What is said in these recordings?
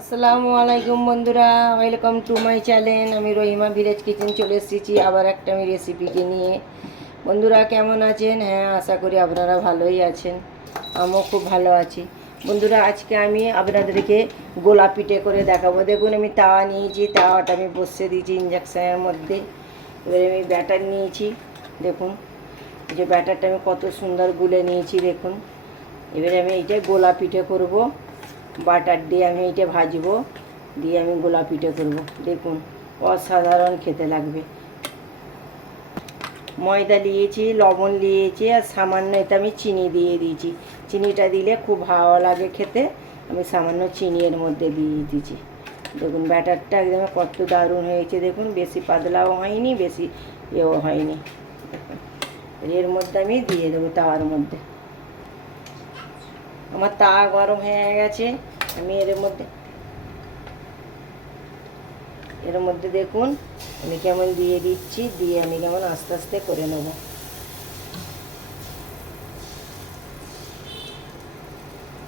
আসসালামু আলাইকুম বন্ধুরা, ওয়েলকাম টু মাই চ্যানেল। আমি রহিমা ভিলেজ কিচেন চলে এসেছি আবার একটা আমি রেসিপিকে নিয়ে। বন্ধুরা কেমন আছেন? হ্যাঁ, আশা করি আপনারা ভালোই আছেন, আমিও খুব ভালো আছি। বন্ধুরা আজকে আমি আপনাদেরকে গোলা পিঠে করে দেখাবো। দেখুন আমি তাওয়া নিয়েছি, তাওয়াটা আমি বসিয়ে দিয়েছি ইঞ্জেকশনের মধ্যে। এবারে আমি ব্যাটার নিয়েছি, দেখুন যে ব্যাটারটা আমি কত সুন্দর গুলে নিয়েছি দেখুন। এবারে আমি এইটা গোলা পিঠে করব, বাটার দিয়ে আমি এইটা ভাজবো, দিয়ে আমি গোলা পিঠে করব। দেখুন অসাধারণ খেতে লাগবে। ময়দা দিয়েছি, লবণ দিয়েছি, আর সামান্য এতে আমি চিনি দিয়ে দিয়েছি। চিনিটা দিলে খুব ভালো লাগে খেতে, আমি সামান্য চিনি এর মধ্যে দিয়ে দিয়েছি। দেখুন ব্যাটারটা একদম কত দারুণ হয়েছে দেখুন, বেশি পাতলাও হয়নি, বেশি এও হয়নি। দেখুন এর মধ্যে আমি দিয়ে দেবো তাওয়ার মধ্যে। আমার তাওয়া গরম হয়ে গেছে, আমি এর মধ্যে দেখুন আমি কেমন দিয়ে দিচ্ছি, দিয়ে আমি কেমন আস্তে আস্তে করে নেব।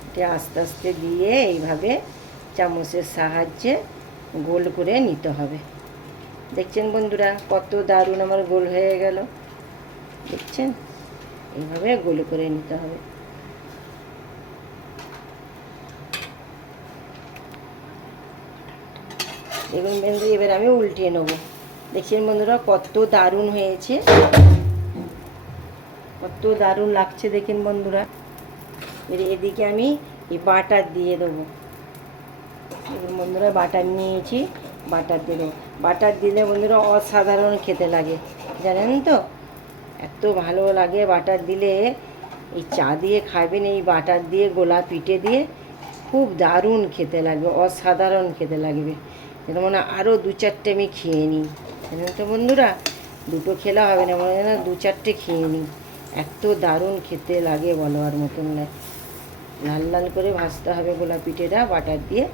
এটা আস্তে আস্তে দিয়ে এইভাবে চামচের সাহায্যে গোল করে নিতে হবে। দেখছেন বন্ধুরা কত দারুণ আমার গোল হয়ে গেল, দেখছেন? এইভাবে গোল করে নিতে হবে। দেখুন বন্ধু, এবার আমি উল্টিয়ে নেব। দেখছেন বন্ধুরা কত দারুণ হয়েছে, কত দারুণ লাগছে দেখেন বন্ধুরা। এবার এদিকে আমি এই বাটার দিয়ে দেবো। দেখুন বন্ধুরা বাটার নিয়েছি, বাটার দিয়ে দেবো। বাটার দিলে বন্ধুরা অসাধারণ খেতে লাগে, জানেন তো? এত ভালো লাগে বাটার দিলে। এই চা দিয়ে খাবেন, এই বাটার দিয়ে গোলা পিঠে দিয়ে খুব দারুণ খেতে লাগবে, অসাধারণ খেতে লাগবে। যেন মনে আরও দু চারটে আমি খেয়ে নিই, জানেন তো বন্ধুরা? দুটো খেলে হবে না, মনে হয় না দু চারটে খেয়ে নিই, এত দারুণ খেতে লাগে বলার মতন নয়। লাল লাল করে ভাজতে হবে গোলা পিঠেটা বাটার দিয়ে।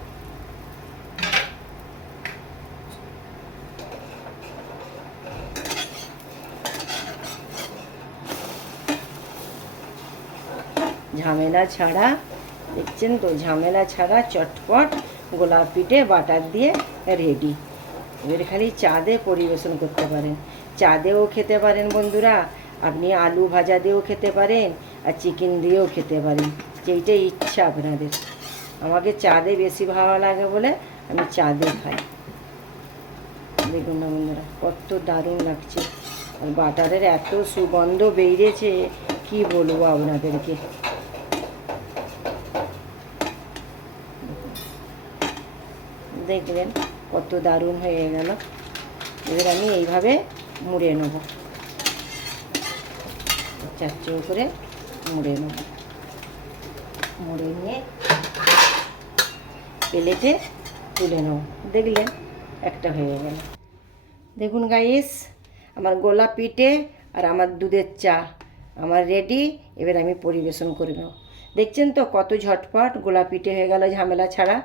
ঝামেলা ছাড়া, দেখছেন তো, ঝামেলা ছাড়া চটপট গোলা পিঠে বাটার দিয়ে রেডি। এবার খালি চা দিয়ে পরিবেশন করতে পারেন, চা দিয়েও খেতে পারেন বন্ধুরা, আপনি আলু ভাজা দিয়েও খেতে পারেন, আর চিকেন দিয়েও খেতে পারেন, যেইটাই ইচ্ছা আপনাদের। আমাকে চা দিয়ে বেশি ভালো লাগে বলে আমি চা দিয়ে খাই। দেখুন না বন্ধুরা কত দারুণ লাগছে, আর বাটারের এত সুগন্ধ বেরিয়েছে কি বলবো আপনাদেরকে। দেখলেন কত দারুণ হয়ে গেল। এবার আমি এইভাবে মুড়ে নেব, চারচো করে মুড়ে নেব। মুড়ে নিয়ে প্লেটে তুলে নেব। দেখলেন একটা হয়ে গেল। দেখুন গাইস, আমার গোলা পিঠে আর আমার দুধের চা আমার রেডি। এবার আমি পরিবেশন করে নেব। দেখছেন তো কত ঝটপট গোলা পিঠে হয়ে গেল, ঝামেলা ছাড়া।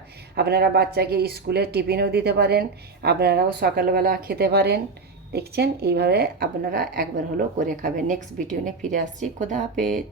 আপনারা বাচ্চাকে স্কুলে টিফিনও দিতে পারেন, আপনারাও সকালবেলা খেতে পারেন। দেখছেন এইভাবে আপনারা একবার হলেও করে খাবেন। নেক্সট ভিডিও নিয়ে ফিরে আসছি। খোদা হাফেজ।